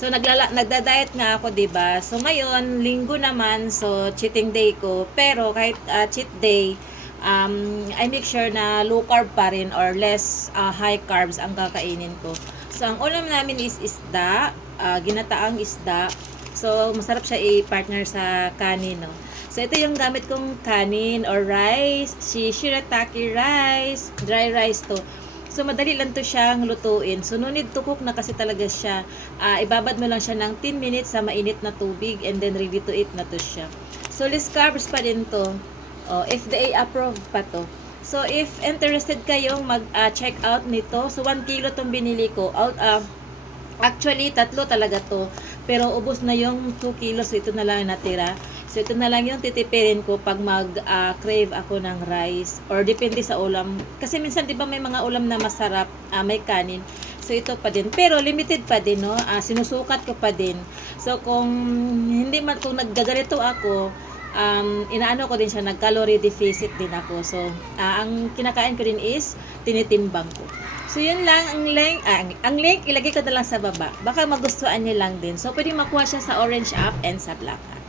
So nagda-diet nga ako, 'di ba? So ngayon, linggo naman, so cheating day ko. Pero kahit cheat day, I make sure na low carb pa rin or less high carbs ang kakainin ko. So ang ulam namin is isda, ginataang isda. So masarap siya i-partner sa kanin, no? So ito yung gamit kong kanin or rice, shirataki rice, dry rice to. So, madali lang to siyang lutuin. So, no need to cook na kasi talaga siya. Ibabad mo lang siya ng 10 minutes sa mainit na tubig and then ready to eat na to siya. So, less carbs pa din to. FDA approved pa to. So, if interested kayong mag-check out nito, so 1 kilo tong binili ko. Actually, 3 talaga to. Pero, ubos na yung 2 kilos. So, ito na lang natira. So, ito na lang yung titipirin ko pag mag-crave ako ng rice. Or depende sa ulam. Kasi minsan, di ba may mga ulam na masarap, may kanin. So, ito pa din. Pero, limited pa din, no? Sinusukat ko pa din. So, kung naggaganito ako, inaano ko din siya, nag-calorie deficit din ako. So, ang kinakain ko din is, tinitimbang ko. So, yun lang, ang link, ilagay ko na lang sa baba. Baka magustuhan niyo lang din. So, pwede makuha siya sa Orange app and sa Black app.